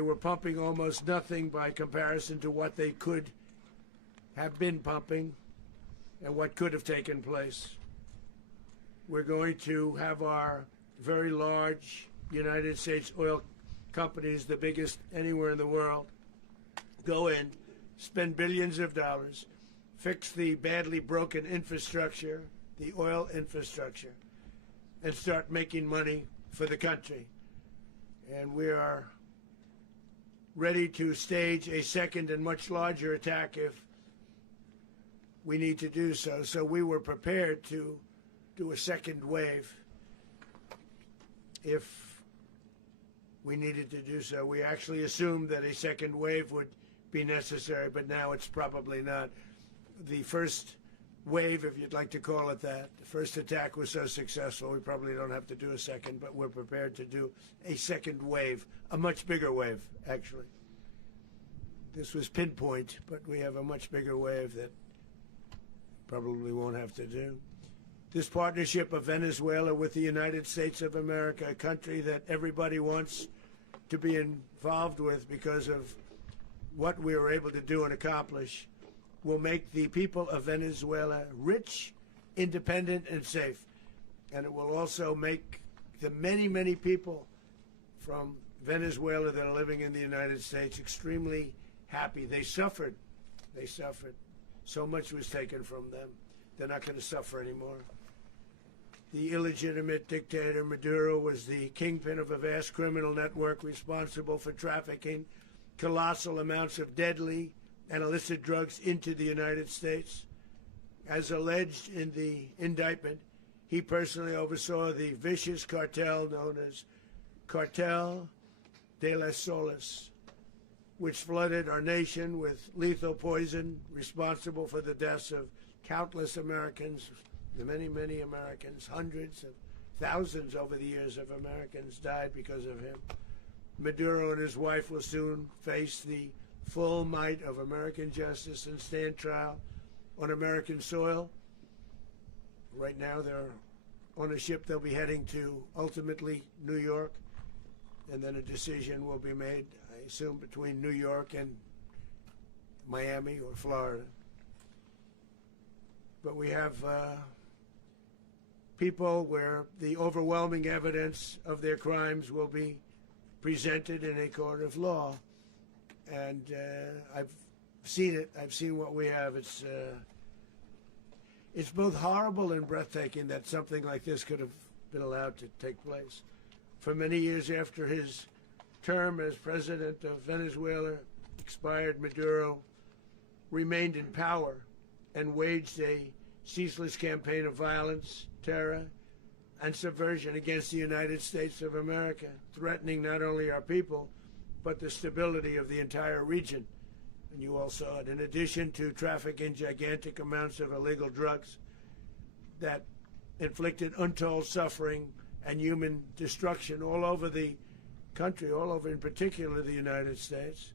They were pumping almost nothing by comparison to what they could have been pumping and what could have taken place. We're going to have our very large United States oil companies, the biggest anywhere in the world, go in, spend billions of dollars, fix the badly broken infrastructure, the oil infrastructure, and start making money for the country. And we are ready to stage a second and much larger attack if we need to do so. So we were prepared to do a second wave if we needed to do so. We actually assumed that a second wave would be necessary, but now it's probably not. The first wave, if you'd like to call it that, the first attack was so successful, we probably don't have to do a second, but we're prepared to do a second wave, a much bigger wave, actually. This was pinpoint, but we have a much bigger wave that probably won't have to do. This partnership of Venezuela with the United States of America, a country that everybody wants to be involved with because of what we were able to do and accomplish, will make the people of Venezuela rich, independent, and safe. And it will also make the many, many people from Venezuela that are living in the United States extremely happy. They suffered. They suffered. So much was taken from them. They're not going to suffer anymore. The illegitimate dictator Maduro was the kingpin of a vast criminal network responsible for trafficking colossal amounts of deadly and illicit drugs into the United States. As alleged in the indictment, he personally oversaw the vicious cartel known as Cartel de las Solas, which flooded our nation with lethal poison responsible for the deaths of countless Americans, the many, many Americans. Hundreds of thousands over the years of Americans died because of him. Maduro and his wife will soon face the full might of American justice and stand trial on American soil. Right now they're on a ship. They'll be heading to ultimately New York, and then a decision will be made, I assume, between New York and Miami or Florida. But we have people where the overwhelming evidence of their crimes will be presented in a court of law. And I've seen it. I've seen what we have. It's both horrible and breathtaking that something like this could have been allowed to take place. For many years after his term as president of Venezuela expired, Maduro remained in power and waged a ceaseless campaign of violence, terror, and subversion against the United States of America, threatening not only our people, but the stability of the entire region. And you all saw it. In addition to trafficking gigantic amounts of illegal drugs that inflicted untold suffering and human destruction all over the country, all over in particular the United States,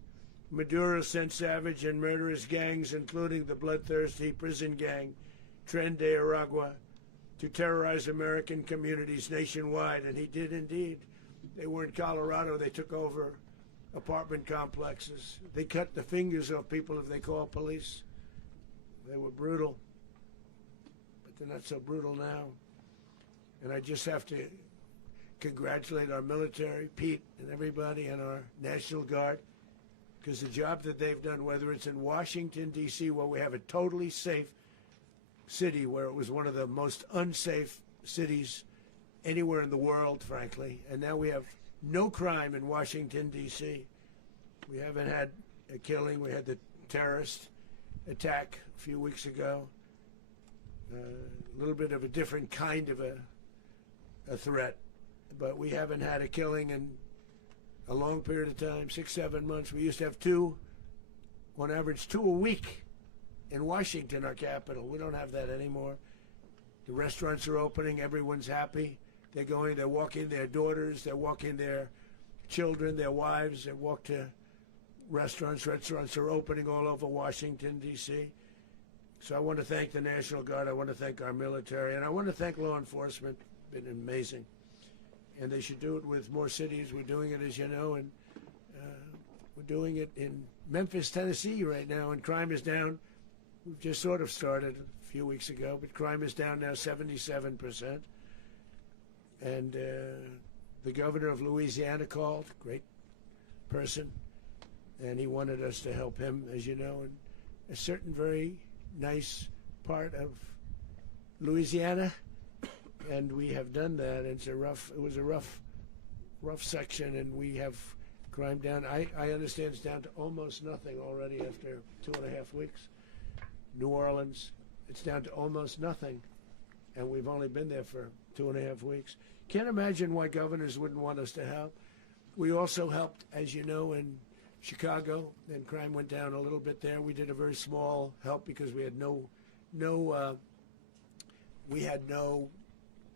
Maduro sent savage and murderous gangs, including the bloodthirsty prison gang Tren de Aragua, to terrorize American communities nationwide. And he did indeed. They were in Colorado. They took over apartment complexes. They cut the fingers off people if they call police. They were brutal, but they're not so brutal now. And I just have to congratulate our military, Pete and everybody, and our National Guard, because the job that they've done, whether it's in Washington, D.C., where we have a totally safe city, where it was one of the most unsafe cities anywhere in the world, frankly, and now we have no crime in Washington, D.C. We haven't had a killing. We had the terrorist attack a few weeks ago. A little bit of a different kind of a threat, but we haven't had a killing in a long period of time, 6, 7 months. We used to have two, on average, 2 a week in Washington, our capital. We don't have that anymore. The restaurants are opening. Everyone's happy. They're going, they're walking their daughters, they're walking their children, their wives. They walk to restaurants. Restaurants are opening all over Washington, D.C. So I want to thank the National Guard. I want to thank our military. And I want to thank law enforcement. It's been amazing. And they should do it with more cities. We're doing it, as you know, in doing it in Memphis, Tennessee right now, and crime is down. We've just sort of started a few weeks ago, but crime is down now 77%. And the governor of Louisiana called, great person, and he wanted us to help him, as you know, in a certain very nice part of Louisiana, and we have done that. It was a rough section, and we have crime down. I understand it's down to almost nothing already after 2.5 weeks. New Orleans, it's down to almost nothing, and we've only been there for 2.5 weeks. Can't imagine why governors wouldn't want us to help. We also helped, as you know, in Chicago, and crime went down a little bit there. We did a very small help because we had no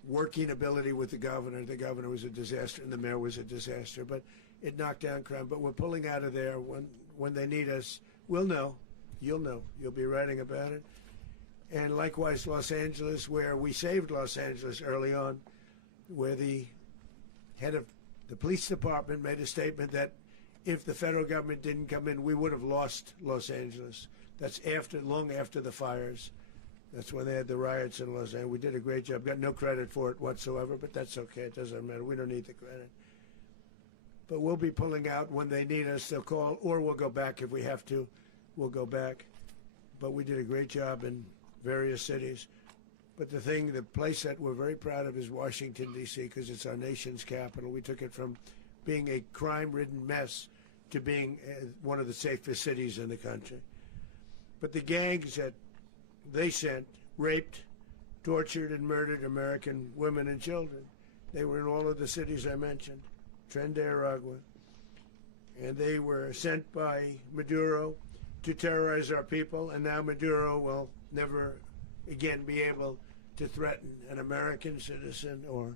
working ability with the governor. The governor was a disaster, and the mayor was a disaster. But it knocked down crime. But we're pulling out of there when they need us. We'll know. You'll know. You'll be writing about it. And likewise, Los Angeles, where we saved Los Angeles early on, where the head of the police department made a statement that if the federal government didn't come in, we would have lost Los Angeles. That's long after the fires. That's when they had the riots in Los Angeles. We did a great job. Got no credit for it whatsoever, but that's okay. It doesn't matter. We don't need the credit. But we'll be pulling out when they need us. They'll call, or we'll go back if we have to. We'll go back. But we did a great job in various cities. But the place that we're very proud of is Washington, D.C., because it's our nation's capital. We took it from being a crime-ridden mess to being one of the safest cities in the country. But the gangs that they sent raped, tortured, and murdered American women and children. They were in all of the cities I mentioned, Trende, Aragua. And they were sent by Maduro to terrorize our people, and now Maduro will never again be able to threaten an American citizen or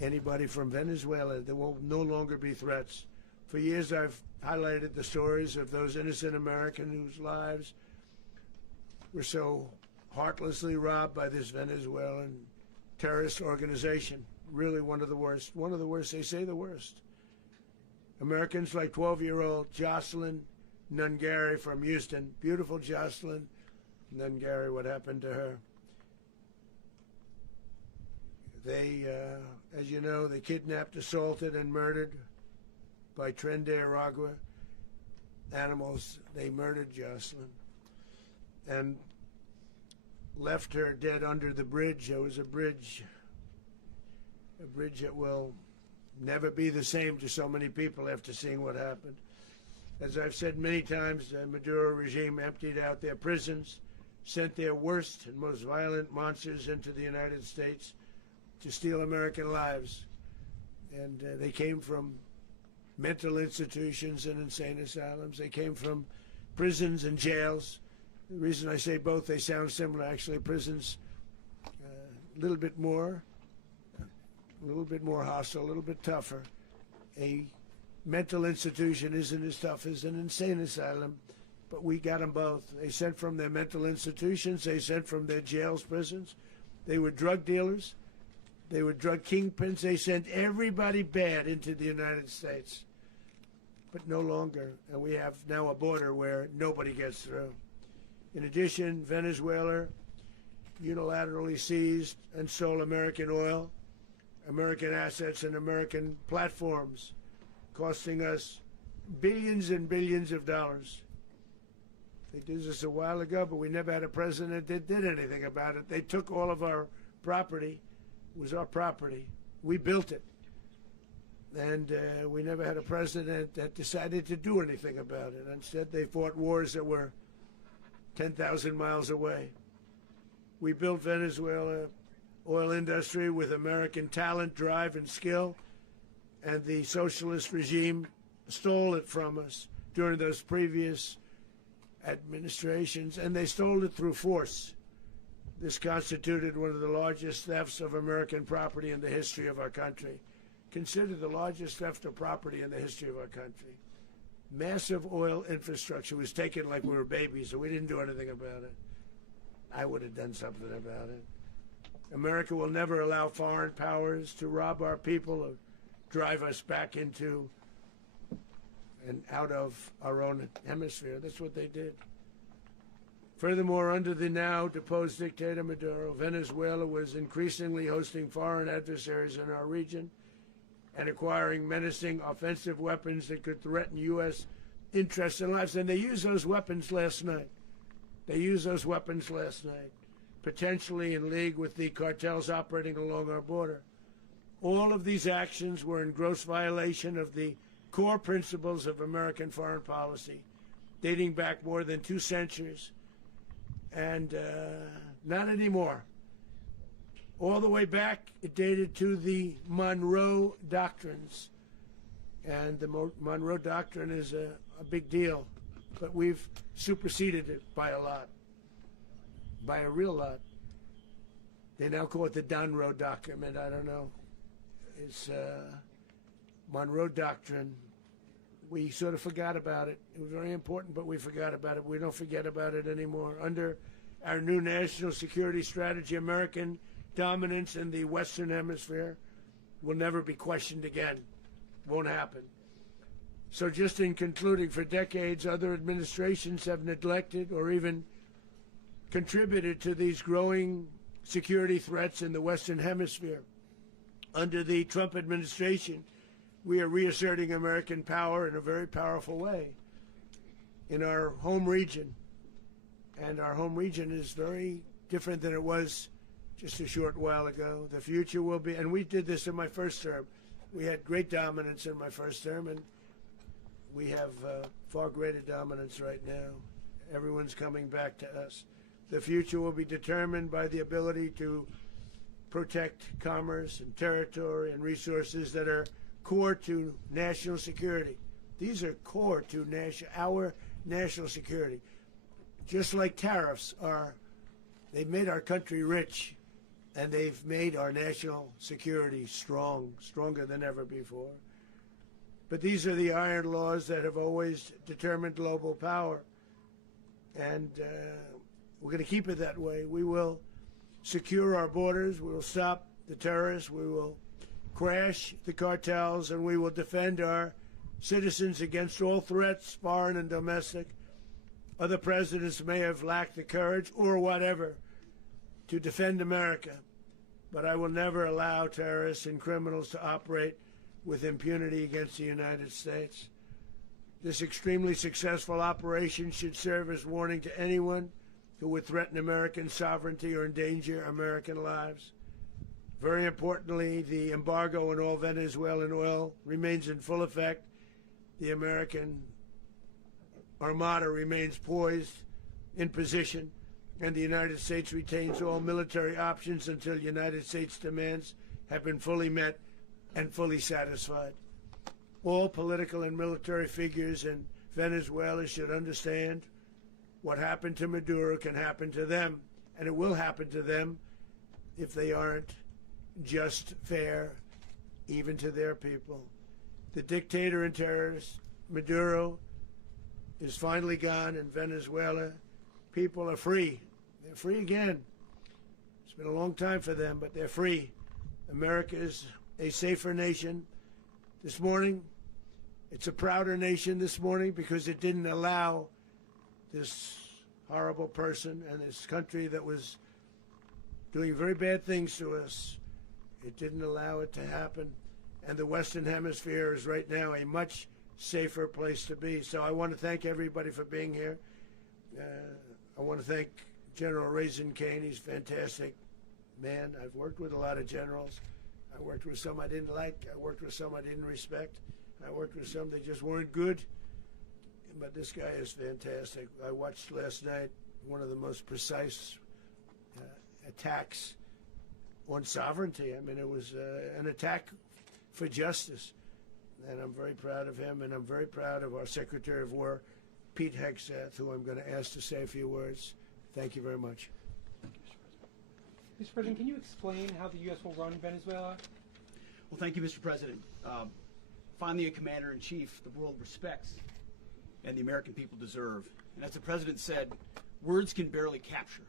anybody from Venezuela. There will no longer be threats. For years I've highlighted the stories of those innocent Americans whose lives were so heartlessly robbed by this Venezuelan terrorist organization. Really one of the worst. One of the worst, they say the worst. Americans like 12-year-old Jocelyn Nungary from Houston. Beautiful Jocelyn Nungary, what happened to her? They, as you know, they kidnapped, assaulted, and murdered by Trende, Aragua animals. They murdered Jocelyn and left her dead under the bridge. There was a bridge that will never be the same to so many people after seeing what happened. As I've said many times, the Maduro regime emptied out their prisons, sent their worst and most violent monsters into the United States to steal American lives. And they came from mental institutions and insane asylums. They came from prisons and jails. The reason I say both, they sound similar. Actually, prisons a little bit more hostile, a little bit tougher. A mental institution isn't as tough as an insane asylum, but we got them both. They sent from their mental institutions. They sent from their jails, prisons. They were drug dealers. They were drug kingpins. They sent everybody bad into the United States, but no longer. And we have now a border where nobody gets through. In addition, Venezuela unilaterally seized and sold American oil, American assets, and American platforms, costing us billions and billions of dollars. They did this a while ago, but we never had a president that did anything about it. They took all of our property. It was our property. We built it. And we never had a president that decided to do anything about it. Instead, they fought wars that were 10,000 miles away. We built Venezuela oil industry with American talent, drive, and skill, and the socialist regime stole it from us during those previous administrations, and they stole it through force. This constituted one of the largest thefts of American property in the history of our country. Considered the largest theft of property in the history of our country. Massive oil infrastructure was taken like we were babies, and we didn't do anything about it. I would have done something about it. America will never allow foreign powers to rob our people or drive us back into and out of our own hemisphere. That's what they did. Furthermore, under the now deposed dictator Maduro, Venezuela was increasingly hosting foreign adversaries in our region and acquiring menacing offensive weapons that could threaten U.S. interests and lives. And they used those weapons last night. Potentially in league with the cartels operating along our border. All of these actions were in gross violation of the core principles of American foreign policy, dating back more than 2 centuries. And not anymore. All the way back, it dated to the Monroe Doctrines. And the Monroe Doctrine is a big deal. But we've superseded it by a lot, by a real lot. They now call it the Monroe Document. I don't know. It's Monroe Doctrine. We sort of forgot about it. It was very important, but we forgot about it. We don't forget about it anymore. Under our new national security strategy, American dominance in the Western Hemisphere will never be questioned again. Won't happen. So just in concluding, for decades, other administrations have neglected or even contributed to these growing security threats in the Western Hemisphere. Under the Trump administration, we are reasserting American power in a very powerful way in our home region. And our home region is very different than it was just a short while ago. The future will be, and we did this in my first term. We had great dominance in my first term, and we have far greater dominance right now. Everyone's coming back to us. The future will be determined by the ability to protect commerce and territory and resources that are core to national security. These are core to our national security. Just like tariffs they've made our country rich, and they've made our national security stronger than ever before. But these are the iron laws that have always determined global power. And we're going to keep it that way. We will secure our borders. We will stop the terrorists. We will crash the cartels, and we will defend our citizens against all threats, foreign and domestic. Other presidents may have lacked the courage or whatever to defend America, but I will never allow terrorists and criminals to operate with impunity against the United States. This extremely successful operation should serve as warning to anyone who would threaten American sovereignty or endanger American lives. Very importantly, the embargo on all Venezuelan oil remains in full effect. The American Armada remains poised in position, and the United States retains all military options until United States demands have been fully met and fully satisfied. All political and military figures in Venezuela should understand what happened to Maduro can happen to them, and it will happen to them if they aren't just fair even to their people. The dictator and terrorist, Maduro, is finally gone in Venezuela. People are free. They're free again. It's been a long time for them, but they're free. America is a safer nation this morning. It's a prouder nation this morning because it didn't allow this horrible person and this country that was doing very bad things to us. It didn't allow it to happen. And the Western Hemisphere is right now a much safer place to be. So I want to thank everybody for being here. I want to thank General Raisin Kane. He's a fantastic man. I've worked with a lot of generals. I worked with some I didn't like. I worked with some I didn't respect. I worked with some that just weren't good. But this guy is fantastic. I watched last night one of the most precise attacks on sovereignty. I mean, it was an attack for justice. And I'm very proud of him, and I'm very proud of our Secretary of War, Pete Hegseth, who I'm going to ask to say a few words. Thank you very much. Mr. President, can you explain how the U.S. will run Venezuela? Well, thank you, Mr. President. Finally, a commander-in-chief the world respects and the American people deserve. And as the President said, words can barely capture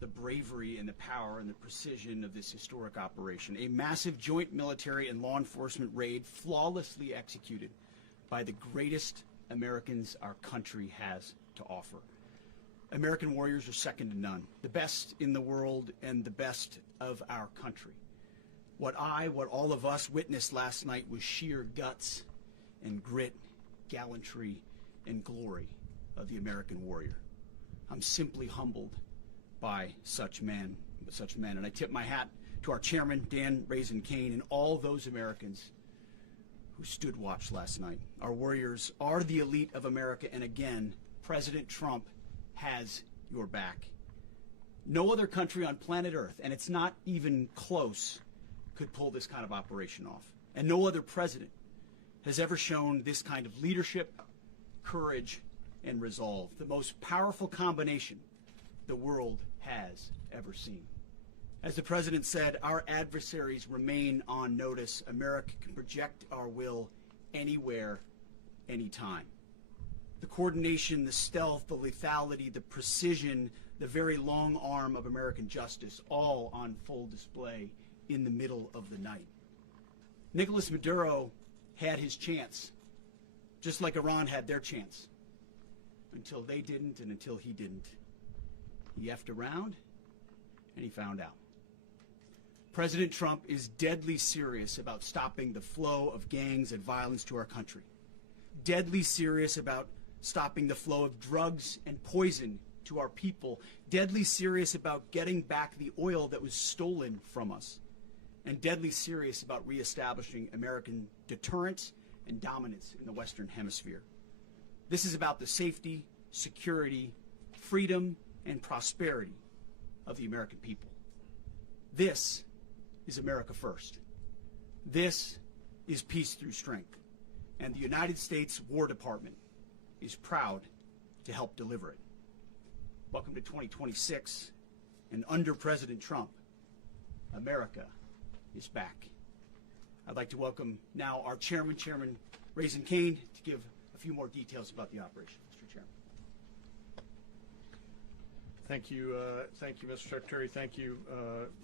the bravery and the power and the precision of this historic operation. A massive joint military and law enforcement raid flawlessly executed by the greatest Americans our country has to offer. American warriors are second to none, the best in the world and the best of our country. What all of us witnessed last night was sheer guts and grit, gallantry, and glory of the American warrior. I'm simply humbled by such men, and I tip my hat to our chairman, Dan Raisin Kane, and all those Americans who stood watch last night. Our warriors are the elite of America, and again, President Trump has your back. No other country on planet Earth, and it's not even close, could pull this kind of operation off. And no other president has ever shown this kind of leadership, courage, and resolve, the most powerful combination the world has ever seen. As the president said, our adversaries remain on notice. America can project our will anywhere, anytime. The coordination, the stealth, the lethality, the precision, the very long arm of American justice, all on full display in the middle of the night. Nicolás Maduro had his chance, just like Iran had their chance, until they didn't and until he didn't. He effed around and he found out. President Trump is deadly serious about stopping the flow of gangs and violence to our country. Deadly serious about stopping the flow of drugs and poison to our people. Deadly serious about getting back the oil that was stolen from us. And deadly serious about reestablishing American deterrence and dominance in the Western Hemisphere. This is about the safety, security, freedom, and prosperity of the American people. This is America first. This is peace through strength. And the United States War Department is proud to help deliver it. Welcome to 2026, and under President Trump, America is back. I'd like to welcome now our chairman, Chairman Raisin Kane, to give a few more details about the operation. Mr. Chairman. Thank you, Mr. Secretary. Thank you,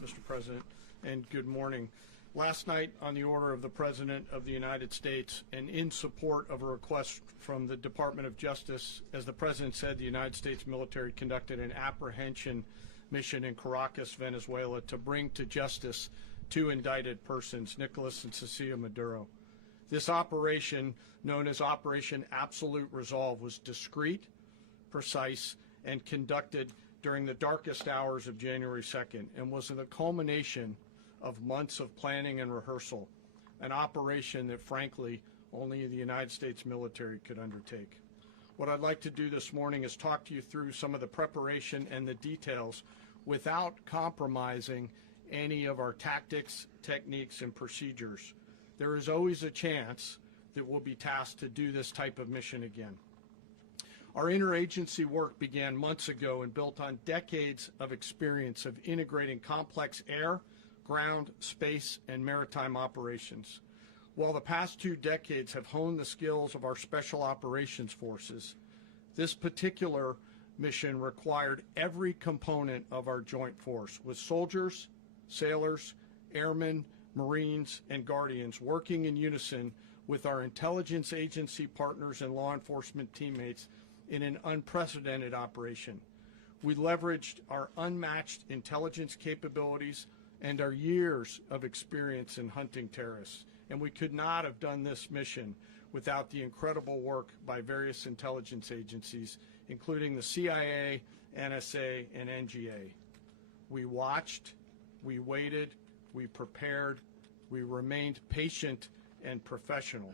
Mr. President, and good morning. Last night, on the order of the President of the United States and in support of a request from the Department of Justice, as the President said, the United States military conducted an apprehension mission in Caracas, Venezuela, to bring to justice two indicted persons, Nicolás and Cecilia Maduro. This operation, known as Operation Absolute Resolve, was discreet, precise, and conducted during the darkest hours of January 2nd and was the culmination of months of planning and rehearsal, an operation that, frankly, only the United States military could undertake. What I'd like to do this morning is talk to you through some of the preparation and the details without compromising any of our tactics, techniques, and procedures. There is always a chance that we'll be tasked to do this type of mission again. Our interagency work began months ago and built on decades of experience of integrating complex air, ground, space, and maritime operations. While the past 2 decades have honed the skills of our special operations forces, this particular mission required every component of our joint force, with soldiers, sailors, airmen, Marines, and Guardians working in unison with our intelligence agency partners and law enforcement teammates in an unprecedented operation. We leveraged our unmatched intelligence capabilities and our years of experience in hunting terrorists, and we could not have done this mission without the incredible work by various intelligence agencies, including the CIA, NSA, and NGA. We watched, we waited, we prepared, we remained patient and professional.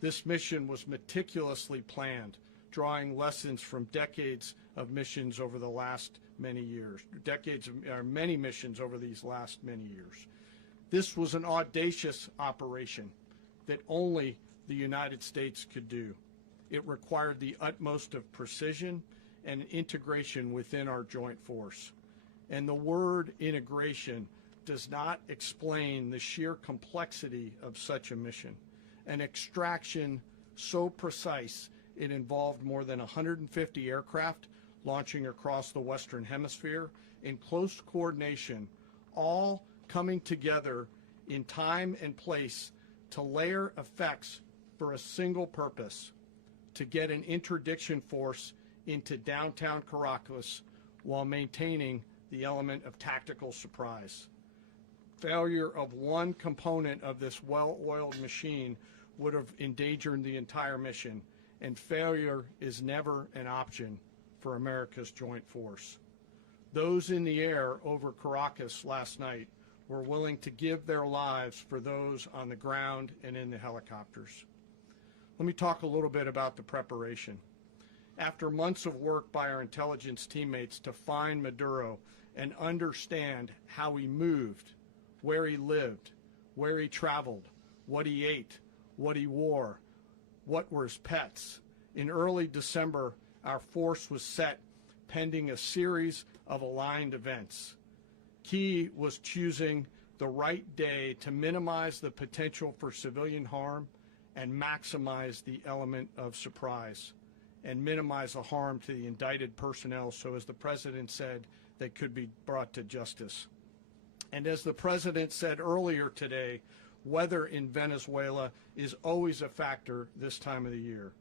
This mission was meticulously planned, drawing lessons from decades of missions over the last many years, many missions over these last many years. This was an audacious operation that only the United States could do. It required the utmost of precision and integration within our joint force. And the word integration does not explain the sheer complexity of such a mission. An extraction so precise it involved more than 150 aircraft launching across the Western Hemisphere in close coordination, all coming together in time and place to layer effects for a single purpose: to get an interdiction force into downtown Caracas while maintaining the element of tactical surprise. Failure of one component of this well-oiled machine would have endangered the entire mission, and failure is never an option for America's joint force. Those in the air over Caracas last night were willing to give their lives for those on the ground and in the helicopters. Let me talk a little bit about the preparation. After months of work by our intelligence teammates to find Maduro and understand how he moved, where he lived, where he traveled, what he ate, what he wore, what were his pets, in early December, our force was set pending a series of aligned events. Key was choosing the right day to minimize the potential for civilian harm and maximize the element of surprise, and minimize the harm to the indicted personnel, so as the President said, they could be brought to justice. And as the President said earlier today, weather in Venezuela is always a factor this time of the year.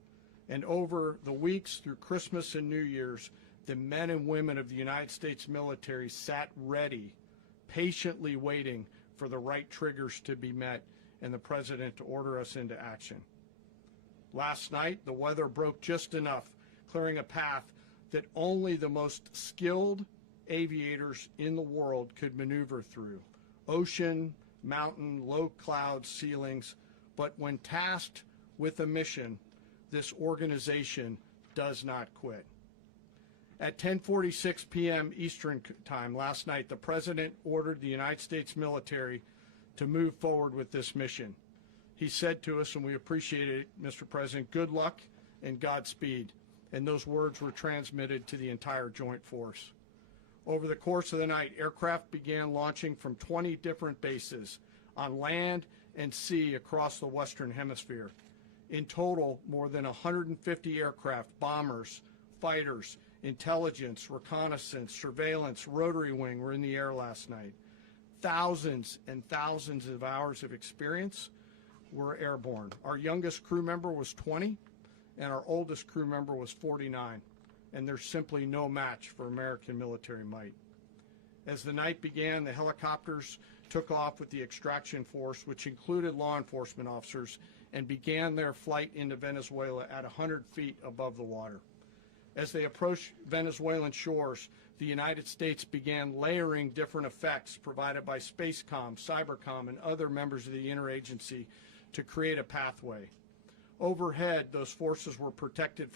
And over the weeks through Christmas and New Year's, the men and women of the United States military sat ready, patiently waiting for the right triggers to be met and the President to order us into action. Last night, the weather broke just enough, clearing a path that only the most skilled aviators in the world could maneuver through. Ocean, mountain, low cloud ceilings, but when tasked with a mission, this organization does not quit. At 10:46 p.m. Eastern Time last night, the President ordered the United States military to move forward with this mission. He said to us, and we appreciate it, Mr. President, good luck and Godspeed. And those words were transmitted to the entire joint force. Over the course of the night, aircraft began launching from 20 different bases on land and sea across the Western Hemisphere. In total, more than 150 aircraft, bombers, fighters, intelligence, reconnaissance, surveillance, rotary wing were in the air last night. Thousands and thousands of hours of experience were airborne. Our youngest crew member was 20, and our oldest crew member was 49, and there's simply no match for American military might. As the night began, the helicopters took off with the extraction force, which included law enforcement officers, and began their flight into Venezuela at 100 feet above the water. As they approached Venezuelan shores, the United States began layering different effects provided by Spacecom, Cybercom, and other members of the interagency to create a pathway. Overhead, those forces were protected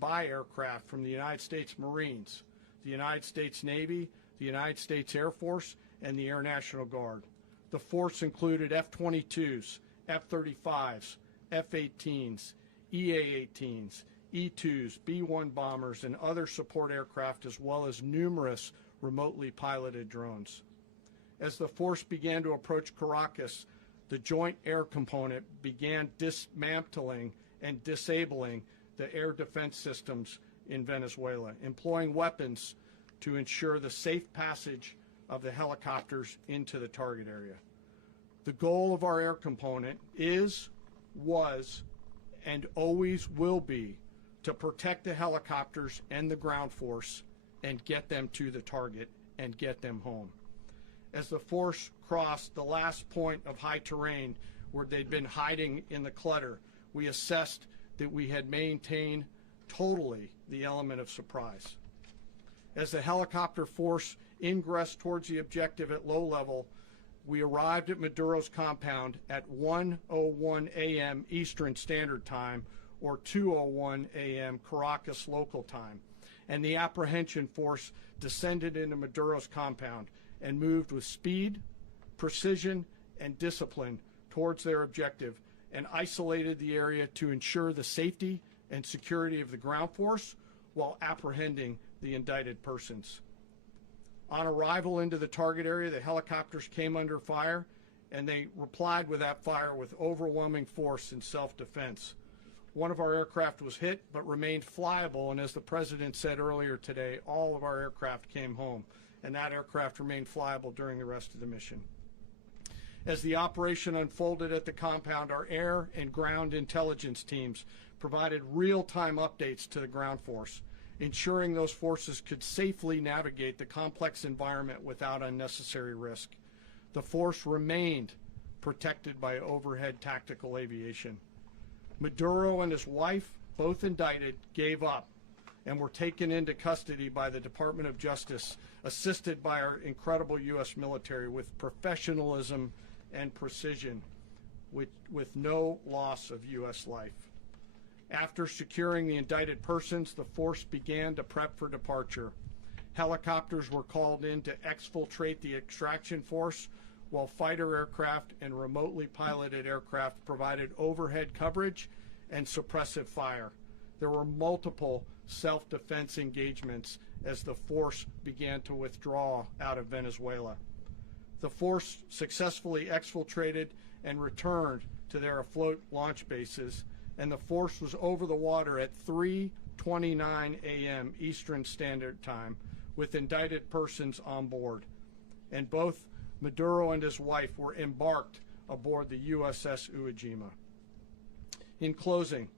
by aircraft from the United States Marines, the United States Navy, the United States Air Force, and the Air National Guard. The force included F-22s, F-35s, F-18s, EA-18s, E-2s, B-1 bombers, and other support aircraft, as well as numerous remotely piloted drones. As the force began to approach Caracas, the Joint Air Component began dismantling and disabling the air defense systems in Venezuela, employing weapons to ensure the safe passage of the helicopters into the target area. The goal of our air component is, was, and always will be to protect the helicopters and the ground force and get them to the target and get them home. As the force crossed the last point of high terrain where they'd been hiding in the clutter, we assessed that we had maintained totally the element of surprise. As the helicopter force ingressed towards the objective at low level, we arrived at Maduro's compound at 1:01 a.m. Eastern Standard Time, or 2:01 a.m. Caracas local time, and the apprehension force descended into Maduro's compound and moved with speed, precision, and discipline towards their objective, and isolated the area to ensure the safety and security of the ground force while apprehending the indicted persons. On arrival into the target area, the helicopters came under fire, and they replied with that fire with overwhelming force in self-defense. One of our aircraft was hit but remained flyable, and as the President said earlier today, all of our aircraft came home, and that aircraft remained flyable during the rest of the mission. As the operation unfolded at the compound, our air and ground intelligence teams provided real-time updates to the ground force, ensuring those forces could safely navigate the complex environment without unnecessary risk. The force remained protected by overhead tactical aviation. Maduro and his wife, both indicted, gave up and were taken into custody by the Department of Justice, assisted by our incredible U.S. military with professionalism and precision, with no loss of U.S. life. After securing the indicted persons, the force began to prep for departure. Helicopters were called in to exfiltrate the extraction force, while fighter aircraft and remotely piloted aircraft provided overhead coverage and suppressive fire. There were multiple self-defense engagements as the force began to withdraw out of Venezuela. The force successfully exfiltrated and returned to their afloat launch bases, and the force was over the water at 3:29 a.m. Eastern Standard Time with indicted persons on board. And both Maduro and his wife were embarked aboard the USS Iwo Jima. In closing,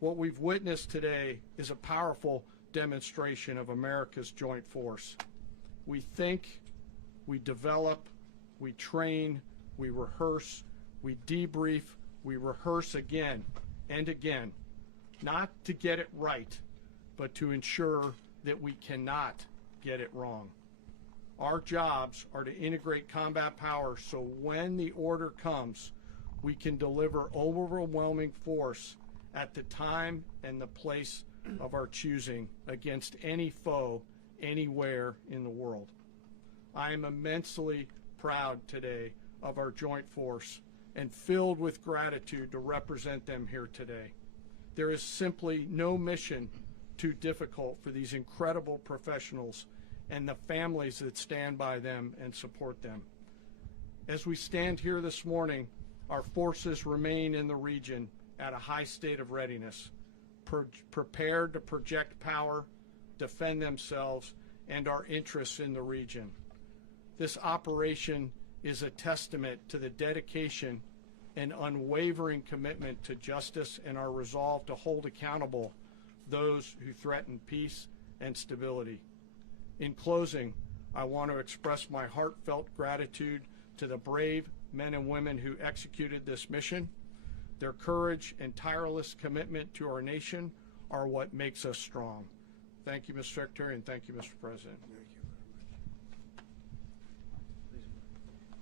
what we've witnessed today is a powerful demonstration of America's joint force. We think, we develop, we train, we rehearse, we debrief, we rehearse again and again, not to get it right, but to ensure that we cannot get it wrong. Our jobs are to integrate combat power so when the order comes, we can deliver overwhelming force at the time and the place of our choosing against any foe anywhere in the world. I am immensely proud today of our joint force and filled with gratitude to represent them here today. There is simply no mission too difficult for these incredible professionals and the families that stand by them and support them. As we stand here this morning, our forces remain in the region at a high state of readiness, prepared to project power, defend themselves, and our interests in the region. This operation is a testament to the dedication and unwavering commitment to justice and our resolve to hold accountable those who threaten peace and stability. In closing, I want to express my heartfelt gratitude to the brave men and women who executed this mission. Their courage and tireless commitment to our nation are what makes us strong. Thank you, Mr. Secretary, and thank you, Mr. President. Thank you very much.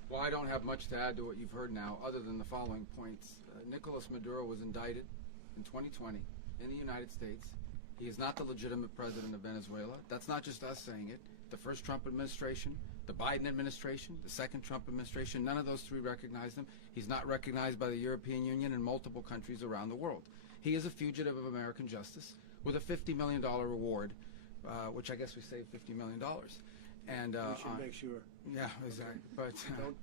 Well, I don't have much to add to what you've heard now, other than the following points. Nicolás Maduro was indicted in 2020 in the United States. He is not the legitimate president of Venezuela. That's not just us saying it. The first Trump administration, the Biden administration, the second Trump administration, none of those three recognized him. He's not recognized by the European Union and multiple countries around the world. He is a fugitive of American justice with a $50 million reward, which I guess we saved $50 million. And We should make sure. yeah, exactly. But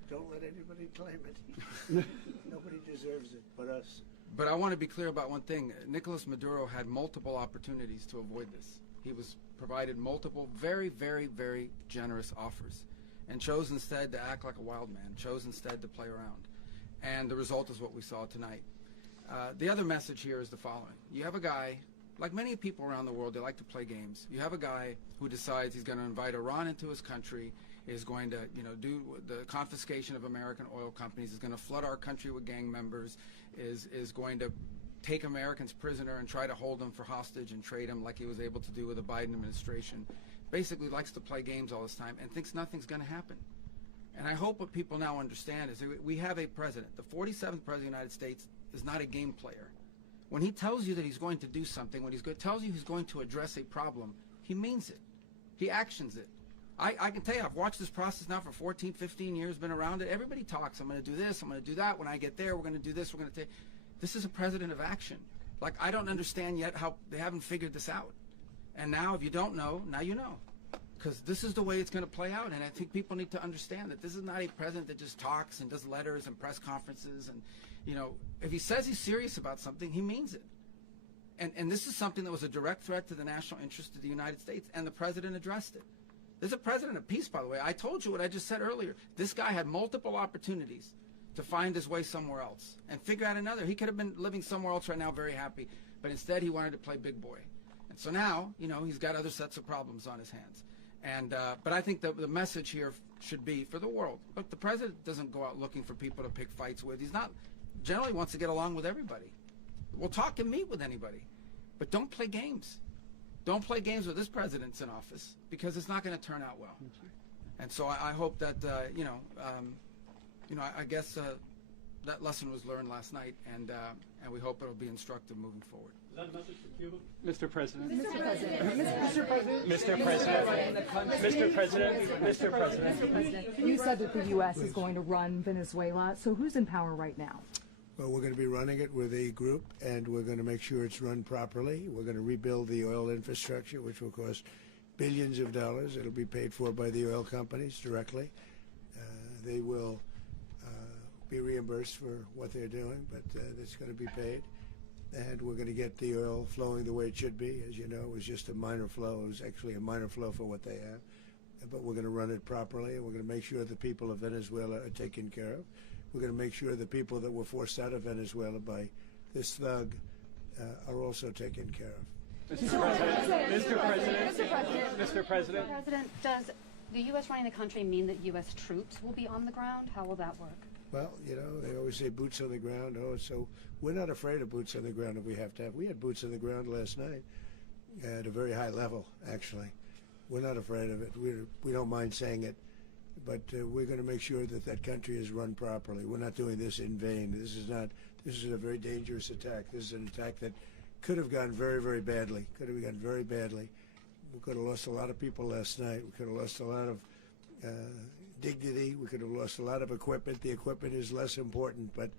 Don't let anybody claim it. Nobody deserves it but us. But I want to be clear about one thing. Nicolás Maduro had multiple opportunities to avoid this. He was provided multiple very, very, very generous offers and chose instead to act like a wild man, chose instead to play around. And the result is what we saw tonight. The other message here is the following. You have a guy, like many people around the world, they like to play games. You have a guy who decides he's going to invite Iran into his country, is going to, do the confiscation of American oil companies, is going to flood our country with gang members, is going to take Americans prisoner and try to hold them for hostage and trade them like he was able to do with the Biden administration. Basically likes to play games all this time and thinks nothing's going to happen. And I hope what people now understand is that we have a president. The 47th president of the United States is not a game player. When he tells you that he's going to do something, when he tells you he's going to address a problem, he means it. He actions it. I can tell you, I've watched this process now for 14, 15 years, been around it. Everybody talks. I'm going to do this. I'm going to do that. When I get there, we're going to do this. We're going to take. This is a president of action. Like, I don't understand yet how they haven't figured this out. And now, if you don't know, now you know. Because this is the way it's going to play out. And I think people need to understand that this is not a president that just talks and does letters and press conferences. And, if he says he's serious about something, he means it. And this is something that was a direct threat to the national interest of the United States. And the president addressed it. There's a president of peace, by the way. I told you what I just said earlier. This guy had multiple opportunities to find his way somewhere else and figure out another. He could have been living somewhere else right now very happy, but instead he wanted to play big boy. And so now, you know, he's got other sets of problems on his hands. And but I think the message here should be for the world. Look, the president doesn't go out looking for people to pick fights with. He's not generally wants to get along with everybody. We'll talk and meet with anybody, but don't play games. Don't play games with this president's in office, because it's not going to turn out well. And so I hope that I guess that lesson was learned last night, and we hope it'll be instructive moving forward. Is that a message for Cuba? Mr. President. Mr. President. Mr. President. You said that the U.S. is going to run Venezuela, so who's in power right now? Well, we're going to be running it with a group, and we're going to make sure it's run properly. We're going to rebuild the oil infrastructure, which will cost billions of dollars. It'll be paid for by the oil companies directly. They will be reimbursed for what they're doing, but it's going to be paid. And we're going to get the oil flowing the way it should be. As you know, it was just a minor flow. It was actually a minor flow for what they have. But we're going to run it properly, and we're going to make sure the people of Venezuela are taken care of. We're going to make sure the people that were forced out of Venezuela by this thug are also taken care of. Mr. President. Does the U.S. running the country mean that U.S. troops will be on the ground? How will that work? Well, you know, they always say boots on the ground. Oh, so we're not afraid of boots on the ground if we have to have. We had boots on the ground last night at a very high level, actually. We're not afraid of it. We don't mind saying it. But we're going to make sure that that country is run properly. We're not doing this in vain. This is a very dangerous attack. This is an attack that could have gone very, very badly. Could have gone very badly. We could have lost a lot of people last night. We could have lost a lot of dignity. We could have lost a lot of equipment. The equipment is less important, but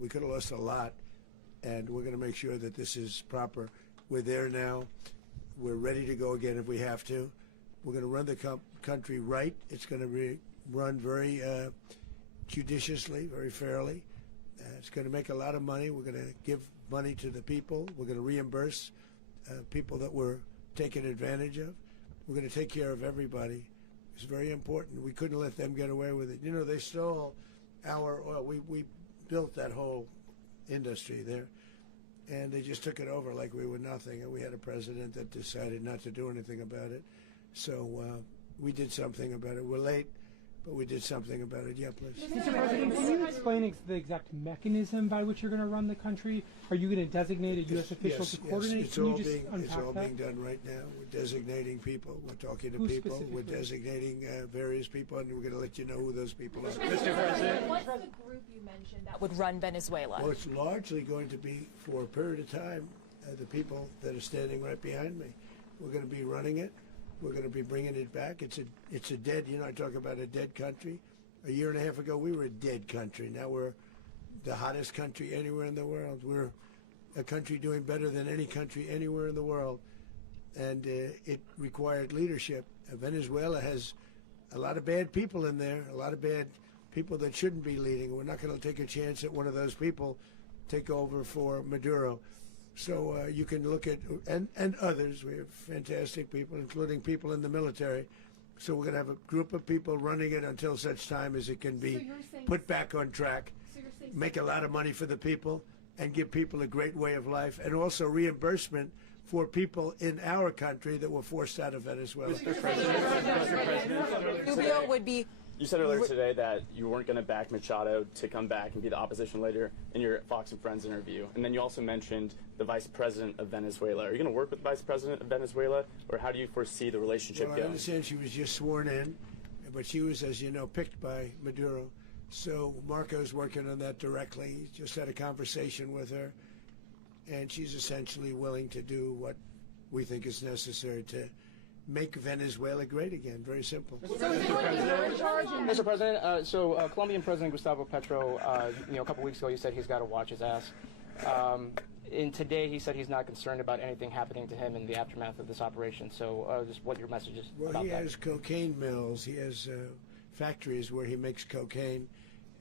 we could have lost a lot. And we're going to make sure that this is proper. We're there now. We're ready to go again if we have to. We're going to run the country right. It's going to be run very judiciously, very fairly. It's going to make a lot of money. We're going to give money to the people. We're going to reimburse people that were taken advantage of. We're going to take care of everybody. It's very important. We couldn't let them get away with it. You know, they stole our oil. We built that whole industry there, and they just took it over like we were nothing. And we had a president that decided not to do anything about it. So we did something about it. We're late, but we did something about it. Yeah, please. Mr. President, can you explain the exact mechanism by which you're going to run the country? Are you going to designate a U.S. official to coordinate? Yes, it's all being done right now. We're designating people. We're talking to people. We're designating various people, and we're going to let you know who those people are. Mr. President. What's the group you mentioned that would run Venezuela? Well, it's largely going to be, for a period of time, the people that are standing right behind me. We're going to be running it. We're going to be bringing it back. It's a dead, I talk about a dead country. A year and a half ago, we were a dead country. Now we're the hottest country anywhere in the world. We're a country doing better than any country anywhere in the world. And it required leadership. Venezuela has a lot of bad people in there, a lot of bad people that shouldn't be leading. We're not going to take a chance that one of those people take over for Maduro. So you can look at, and others, we have fantastic people, including people in the military. So we're going to have a group of people running it until such time as it can be put back on track, make a lot of money for the people, and give people a great way of life, and also reimbursement for people in our country that were forced out of Venezuela. Mr. President. Rubio would be. You said earlier today that you weren't going to back Machado to come back and be the opposition leader in your Fox and Friends interview. And then you also mentioned the vice president of Venezuela. Are you going to work with the vice president of Venezuela, or how do you foresee the relationship Well, going? I understand she was just sworn in, but she was, as you know, picked by Maduro. So Marco's working on that directly. He just had a conversation with her, and she's essentially willing to do what we think is necessary to make Venezuela great again. Very simple. Mr. President, Colombian President Gustavo Petro, a couple weeks ago, you said he's got to watch his ass. And today he said he's not concerned about anything happening to him in the aftermath of this operation. So just what your message is about that. Well, he has cocaine mills. He has factories where he makes cocaine.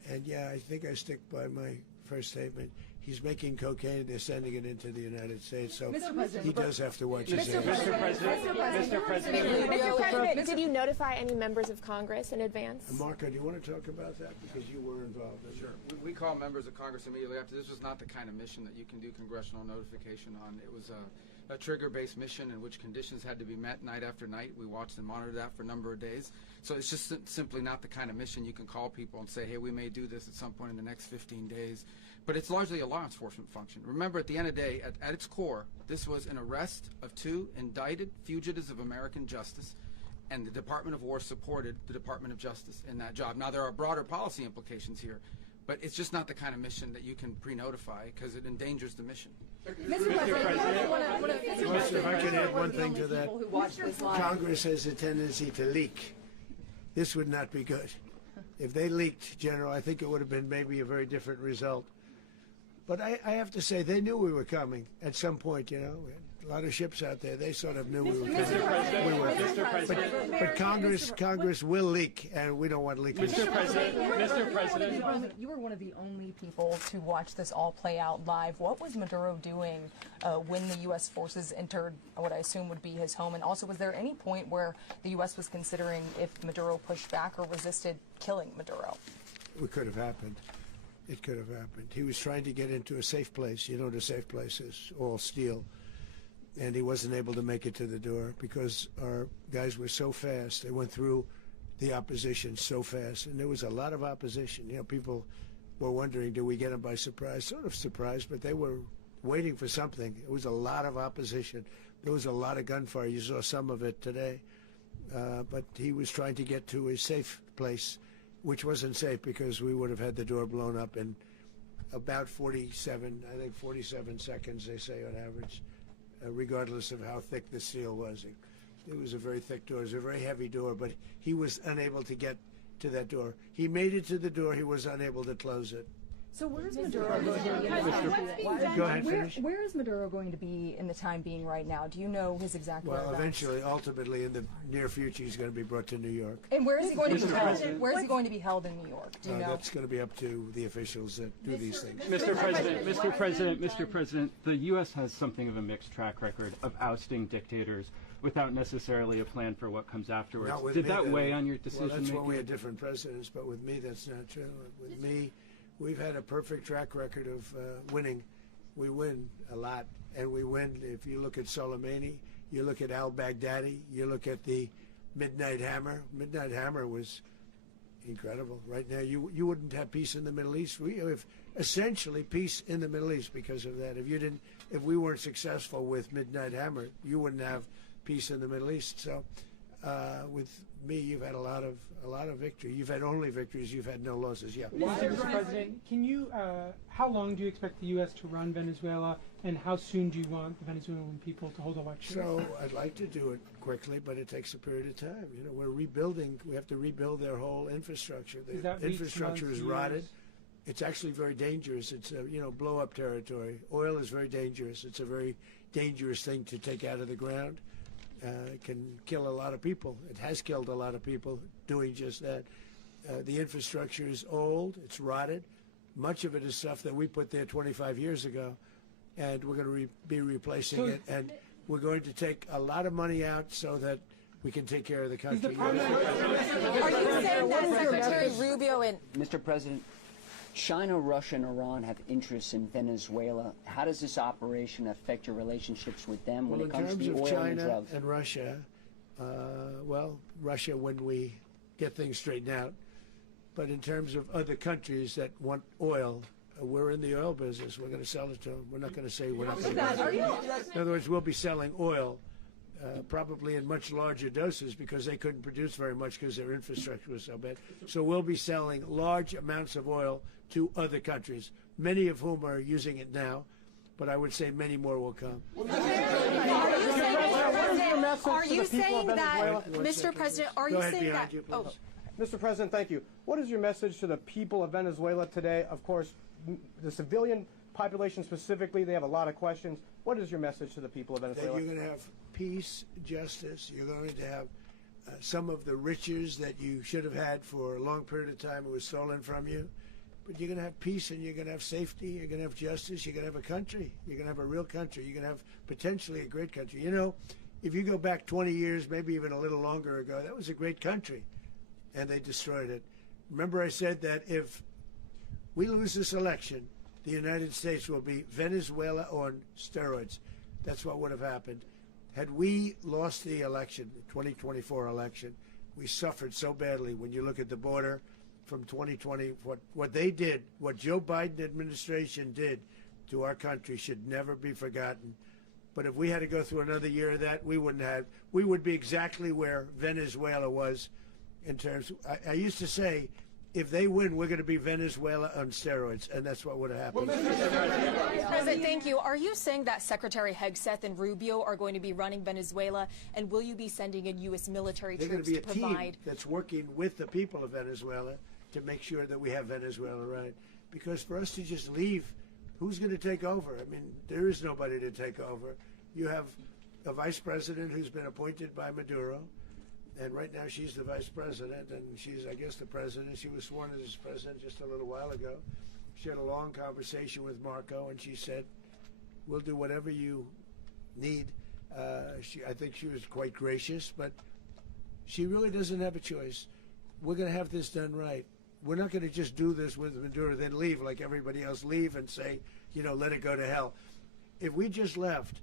And, yeah, I think I stick by my first statement. He's making cocaine. They're sending it into the United States. So Mr. President, he does have to watch his Mr. hands. Mr. President, did you notify any members of Congress in advance? Marco, do you want to talk about that? Because you were involved in it. Sure. We call members of Congress immediately after. This was not the kind of mission that you can do congressional notification on. It was a trigger-based mission in which conditions had to be met night after night. We watched and monitored that for a number of days. So it's just simply not the kind of mission you can call people and say, hey, we may do this at some point in the next 15 days. But it's largely a law enforcement function. Remember, at the end of the day, at its core, this was an arrest of 2 indicted fugitives of American justice, and the Department of War supported the Department of Justice in that job. Now, there are broader policy implications here, but it's just not the kind of mission that you can pre-notify because it endangers the mission. Mr. President, If I can add one thing to that, Congress has a tendency to leak. This would not be good. If they leaked, General, I think it would have been maybe a very different result. But I have to say, they knew we were coming at some point, you know. We had a lot of ships out there. They sort of knew we were coming. But Congress will leak, and we don't want leakage. Mr. President, you were one of the only people to watch this all play out live. What was Maduro doing when the U.S. forces entered what I assume would be his home? And also, was there any point where the U.S. was considering if Maduro pushed back or resisted killing Maduro? It could have happened. It could have happened. He was trying to get into a safe place. You know what a safe place is, all steel. And he wasn't able to make it to the door because our guys were so fast. They went through the opposition so fast. And there was a lot of opposition. You know, people were wondering, do we get them by surprise? Sort of surprised, but they were waiting for something. It was a lot of opposition. There was a lot of gunfire. You saw some of it today. But he was trying to get to a safe place, which wasn't safe because we would have had the door blown up in about 47 seconds, they say on average, regardless of how thick the steel was. It was a very thick door. It was a very heavy door, but he was unable to get to that door. He made it to the door. He was unable to close it. So where's Maduro going to be? Go ahead, finish. Where is Maduro going to be in the time being right now? Do you know his exact Well, whereabouts? eventually, ultimately, in the near future, he's going to be brought to New York. And where is he going to be held? Where is he going to be held in New York? Do you know? That's going to be up to the officials that do these things. Mr. President, the U.S. has something of a mixed track record of ousting dictators without necessarily a plan for what comes afterwards. Did that weigh on your decision Well, that's making? why we had different presidents, but with me, that's not true. With me, we've had a perfect track record of winning. We win a lot, and we win. If you look at Soleimani, you look at al-Baghdadi, you look at the Midnight Hammer. Midnight Hammer was incredible. Right now, you wouldn't have peace in the Middle East. We have essentially peace in the Middle East because of that. If we weren't successful with Midnight Hammer, you wouldn't have peace in the Middle East. So, with me, you've had a lot of victory. You've had only victories. You've had no losses. Yeah. Mr. President, can you? How long do you expect the U.S. to run Venezuela, and how soon do you want the Venezuelan people to hold elections? So I'd like to do it quickly, but it takes a period of time. You know, we're rebuilding. We have to rebuild their whole infrastructure. The infrastructure is rotted. It's actually very dangerous. It's blow-up territory. Oil is very dangerous. It's a very dangerous thing to take out of the ground. It can kill a lot of people. It has killed a lot of people doing just that. The infrastructure is old. It's rotted. Much of it is stuff that we put there 25 years ago, and we're going to be replacing it. And we're going to take a lot of money out so that we can take care of the country. Are you saying that Secretary Rubio and Mr. President, China, Russia, and Iran have interests in Venezuela. How does this operation affect your relationships with them when it comes to the oil in terms of and China drugs? and Russia, Russia when we get things straightened out. But in terms of other countries that want oil, we're in the oil business. We're going to sell it to them. We're not going to say we're not going to. In other words, we'll be selling oil, probably in much larger doses because they couldn't produce very much because their infrastructure was so bad. So we'll be selling large amounts of oil to other countries, many of whom are using it now, but I would say many more will come. Are you saying that, Mr. President, are you saying that? Oh. Mr. President, thank you. What is your message to the people of Venezuela today? Of course, the civilian population specifically, they have a lot of questions. What is your message to the people of Venezuela? That you're going to have peace, justice. You're going to have some of the riches that you should have had for a long period of time. It was stolen from you. but you're going to have peace and you're going to have safety, you're going to have justice, you're going to have a country, you're going to have a real country, you're going to have potentially a great country. You know, if you go back 20 years, maybe even a little longer ago, that was a great country, and they destroyed it. Remember I said that if we lose this election, the United States will be Venezuela on steroids. That's what would have happened. Had we lost the election, the 2024 election, we suffered so badly. When you look at the border from 2020, what they did, what Joe Biden administration did to our country should never be forgotten. But if we had to go through another year of that, we would be exactly where Venezuela was in terms. I used to say, if they win, we're going to be Venezuela on steroids, and that's what would have happened. President, thank you. Are you saying that Secretary Hegseth and Rubio are going to be running Venezuela, and will you be sending in U.S. military They're troops going to to be a provide? team that's working with the people of Venezuela to make sure that we have Venezuela right. Because for us to just leave, who's going to take over? I mean, there is nobody to take over. You have a vice president who's been appointed by Maduro. And right now she's the vice president, and she's, I guess, the president. She was sworn as president just a little while ago. She had a long conversation with Marco, and she said, we'll do whatever you need. I think she was quite gracious, but she really doesn't have a choice. We're going to have this done right. We're not going to just do this with Maduro, then leave like everybody else, leave and say, you know, let it go to hell. If we just left,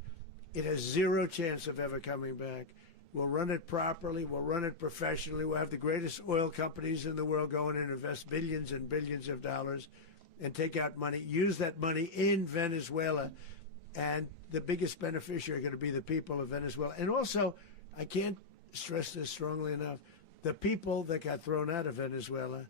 it has zero chance of ever coming back. We'll run it properly. We'll run it professionally. We'll have the greatest oil companies in the world go in and invest billions and billions of dollars and take out money, use that money in Venezuela. And the biggest beneficiary are going to be the people of Venezuela. And also, I can't stress this strongly enough, the people that got thrown out of Venezuela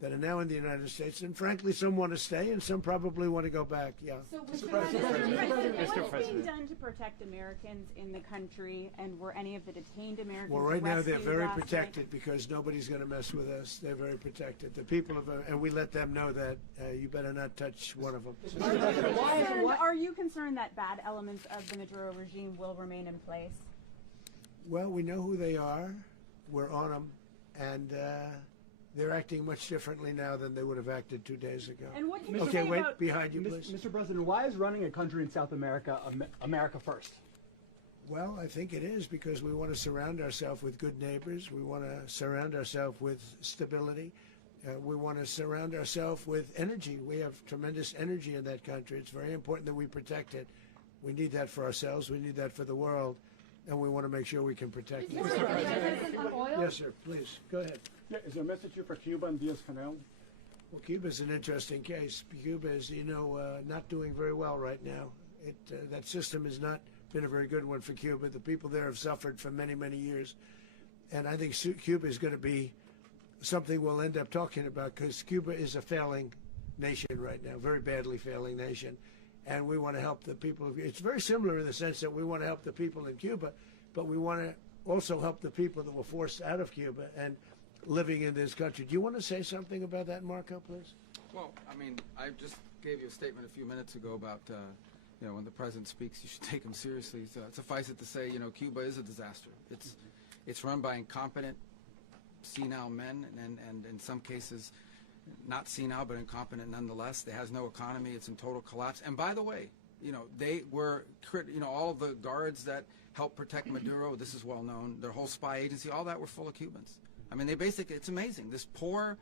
that are now in the United States, and frankly, some want to stay and some probably want to go back. Yeah. So, Mr. President, what is being done to protect Americans in the country, and were any of the detained Americans Well, right now they're rescued very last protected night? because nobody's going to mess with us. They're very protected. The people of, and we let them know that you better not touch one of them. Are you concerned that bad elements of the Maduro regime will remain in place? Well, we know who they are. We're on them, and they're acting much differently now than they would have acted 2 days ago. And what can you Okay, say wait, about behind you, please. Mr. President, why is running a country in South America America first? Well, I think it is because we want to surround ourselves with good neighbors. We want to surround ourselves with stability. We want to surround ourselves with energy. We have tremendous energy in that country. It's very important that we protect it. We need that for ourselves. We need that for the world. And we want to make sure we can protect it. Mr. President, on oil? Yes, sir. Please, go ahead. Yeah, is there a message here for Cuba and Diaz-Canel? Well, Cuba's an interesting case. Cuba is, you know, not doing very well right now. That system has not been a very good one for Cuba. The people there have suffered for many, many years. And I think Cuba is going to be something we'll end up talking about because Cuba is a failing nation right now, very badly failing nation. And we want to help the people. It's very similar in the sense that we want to help the people in Cuba, but we want to also help the people that were forced out of Cuba and living in this country. Do you want to say something about that, Marco, please? Well, I mean, I just gave you a statement a few minutes ago about, you know, when the president speaks, you should take him seriously. So suffice it to say, you know, Cuba is a disaster. It's run by incompetent, senile men, and in some cases, not senile, but incompetent nonetheless. It has no economy. It's in total collapse. And by the way, you know, they were, you know, all of the guards that helped protect Maduro, this is well known, their whole spy agency, all that were full of Cubans. I mean, they basically, it's amazing. This poor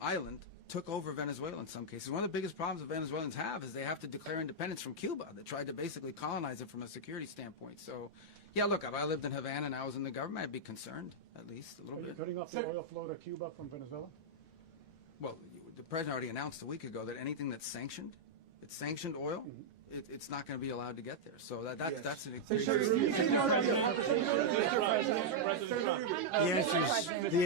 island took over Venezuela in some cases. One of the biggest problems that Venezuelans have is they have to declare independence from Cuba. They tried to basically colonize it from a security standpoint. So, yeah, look, if I lived in Havana and I was in the government, I'd be concerned, at least a little bit. Are you cutting off the oil flow to Cuba from Venezuela? Well, the president already announced a week ago that anything that's sanctioned, it's sanctioned oil, it's not going to be allowed to get there. So that's an The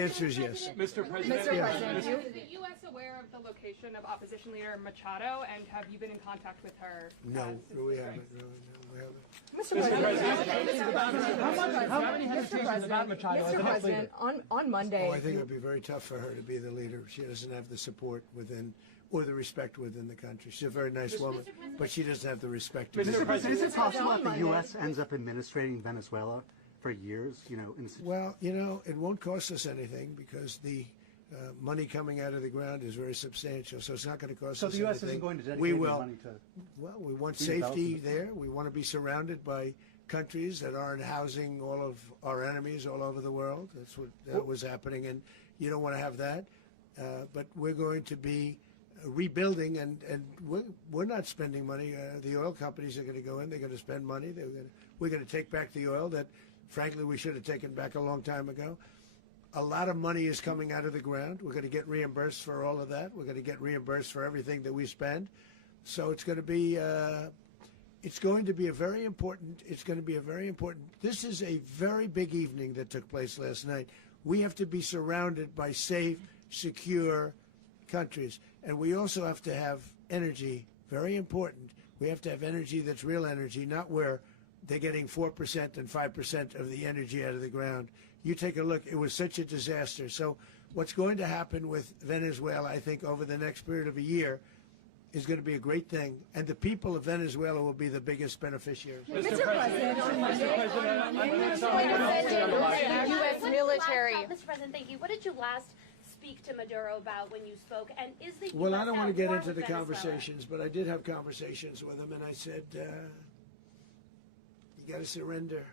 answer is yes. Mr. President. Is the U.S. aware of the location of opposition leader Machado, and have you been in contact with her? No, we haven't. No, we haven't. Mr. President, on Monday. Oh, I think it would be very tough for her to be the leader. She doesn't have the support within or the respect within the country. She's a very nice woman, but she doesn't have the respect. Mr. President, is it possible that the U.S. ends up administrating Venezuela for years? You know, well, you know, it won't cost us anything because money coming out of the ground is very substantial, so it's not going to cost so us the U.S. anything. isn't going to dedicate we any will. money to. Well, we want redevelopment. safety there. We want to be surrounded by countries that aren't housing all of our enemies all over the world. That's what was happening, and you don't want to have that. But we're going to be rebuilding, and we're not spending money. The oil companies are going to go in. They're going to spend money. We're going to take back the oil that, frankly, we should have taken back a long time ago. A lot of money is coming out of the ground. We're going to get reimbursed for all of that. We're going to get reimbursed for everything that we spend. So it's going to be a very important. This is a very big evening that took place last night. We have to be surrounded by safe, secure countries, and we also have to have energy. Very important. We have to have energy that's real energy, not where they're getting 4% and 5% of the energy out of the ground. You take a look. It was such a disaster. So what's going to happen with Venezuela, I think, over the next period of a year is going to be a great thing. And the people of Venezuela will be the biggest beneficiaries. Mr. President, U.S. military. Mr. President, thank you. What did you last speak to Maduro about when you spoke? And is the Well, US I don't want to at get war into with the Venezuela? conversations, but I did have conversations with him, and I said, you got to surrender.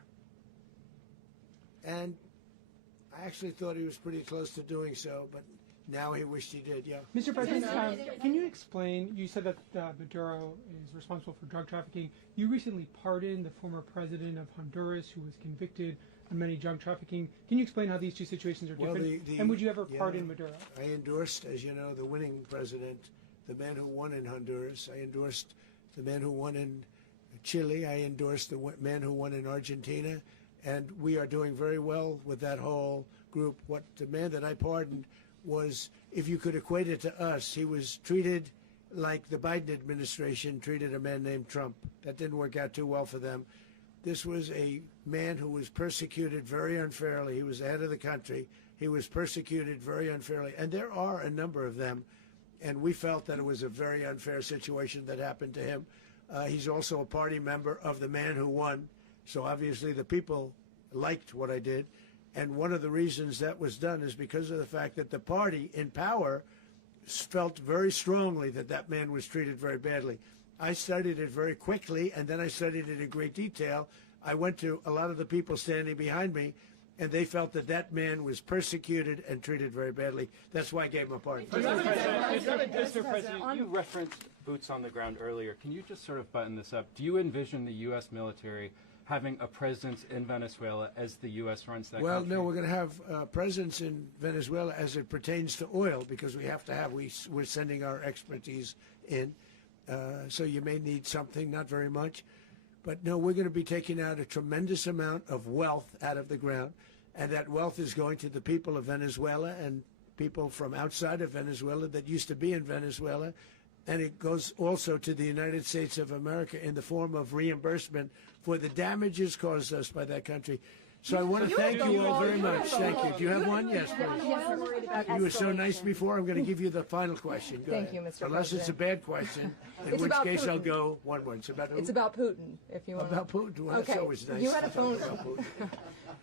And I actually thought he was pretty close to doing so, but now he wished he did, yeah. Mr. President, can you explain, you said that Maduro is responsible for drug trafficking. You recently pardoned the former president of Honduras who was convicted on many drug trafficking. Can you explain how these two situations are different? Well, and would you ever pardon Maduro? I endorsed, as you know, the winning president, the man who won in Honduras. I endorsed the man who won in Chile. I endorsed the man who won in Argentina. And we are doing very well with that whole group. What the man that I pardoned was, if you could equate it to us, he was treated like the Biden administration treated a man named Trump. That didn't work out too well for them. This was a man who was persecuted very unfairly. He was the head of the country. He was persecuted very unfairly. And there are a number of them. And we felt that it was a very unfair situation that happened to him. He's also a party member of the man who won. So obviously the people liked what I did. And one of the reasons that was done is because of the fact that the party in power felt very strongly that that man was treated very badly. I studied it very quickly, and then I studied it in great detail. I went to a lot of the people standing behind me, and they felt that that man was persecuted and treated very badly. That's why I gave him a pardon. Mr. President, you referenced boots on the ground earlier. Can you just sort of button this up? Do you envision the U.S. military having a presence in Venezuela as the U.S. runs that country? Well, no, we're going to have a presence in Venezuela as it pertains to oil, because we have to have, we're sending our expertise in. So you may need something, not very much. But no, we're going to be taking out a tremendous amount of wealth out of the ground. And that wealth is going to the people of Venezuela and people from outside of Venezuela that used to be in Venezuela. And it goes also to the United States of America in the form of reimbursement for the damages caused us by that country. So I want to thank you all very much. Thank you. Do you have one? Yes, please. You were so nice before. I'm going to give you the final question. Go Thank ahead. you, Mr. Unless it's a bad question, in which case I'll go one more. It's about who? It's about Putin, if you want. About Putin. Well, okay. That's always nice. You had a phone. About Putin.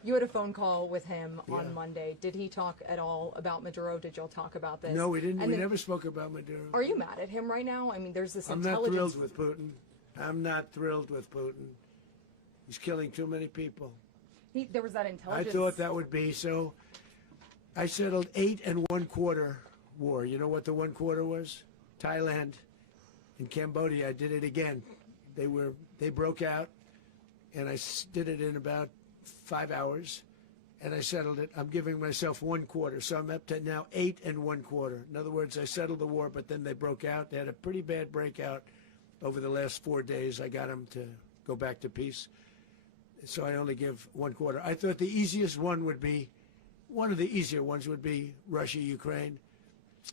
You had a phone call with him Yeah. on Monday. Did he talk at all about Maduro? Did y'all talk about this? No, we didn't. And We then- never spoke about Maduro. Are you mad at him right now? I mean, there's this I'm not intelligence. thrilled with Putin. I'm not thrilled with Putin. He's killing too many people. There was that I intelligence. thought that would be so. I settled 8 1/4 war. You know what the 1/4 was? Thailand and Cambodia. I did it again. They broke out, and I did it in about 5 hours, and I settled it. I'm giving myself 1/4, so I'm up to now 8 1/4. In other words, I settled the war, but then they broke out. They had a pretty bad breakout over the last 4 days. I got them to go back to peace. So I only give 1/4. I thought the easiest one would be, one of the easier ones would be Russia, Ukraine.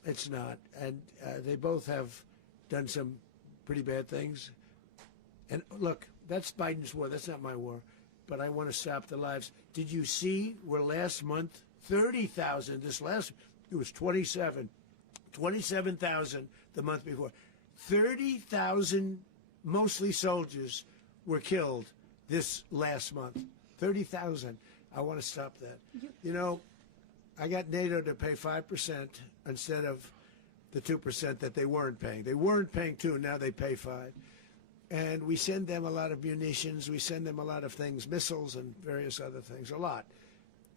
It's not. And they both have done some pretty bad things. And look, that's Biden's war. That's not my war. But I want to stop the lives. Did you see where last month, 30,000, it was 27,000 the month before. 30,000, mostly soldiers, were killed this last month. 30,000. I want to stop that. You know, I got NATO to pay 5% instead of the 2% that they weren't paying. They weren't paying 2, now they pay 5. And we send them a lot of munitions, we send them a lot of things, missiles and various other things, a lot.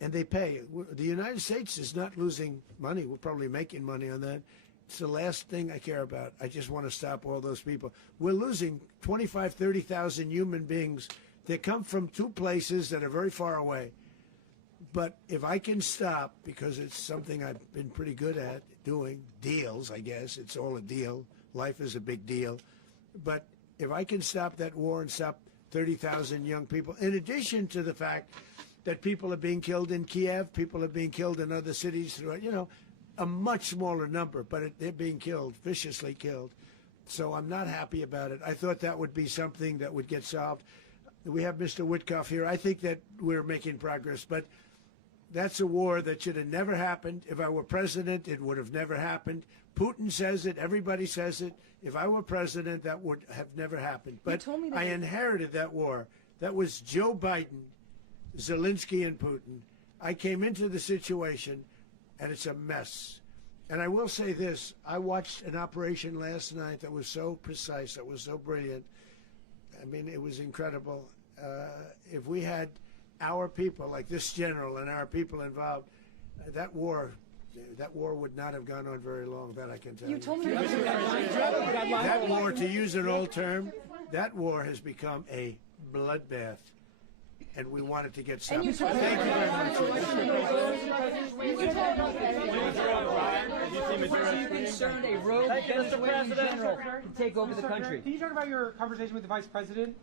And they pay. The United States is not losing money. We're probably making money on that. It's the last thing I care about. I just want to stop all those people. We're losing 25, 30,000 human beings that come from 2 places that are very far away. But if I can stop, because it's something I've been pretty good at doing, deals, I guess. It's all a deal. Life is a big deal. But if I can stop that war and stop 30,000 young people, in addition to the fact that people are being killed in Kiev, people are being killed in other cities throughout, you know, a much smaller number, but they're being killed, viciously killed. So I'm not happy about it. I thought that would be something that would get solved. We have Mr. Witkoff here. I think that we're making progress, but that's a war that should have never happened. If I were president, it would have never happened. Putin says it. Everybody says it. If I were president, that would have never happened. But I inherited that war. That was Joe Biden, Zelensky, and Putin. I came into the situation, and it's a mess. And I will say this. I watched an operation last night that was so precise, that was so brilliant. I mean, it was incredible. If we had our people, like this general, and our people involved, that war would not have gone on very long, that I can tell you. You told me that war, to use an old term, that war has become a bloodbath. And we want it to get stopped. Thank you very much. Are you concerned a rogue Venezuelan general can take over the country? Can you talk about your conversation with the Vice President?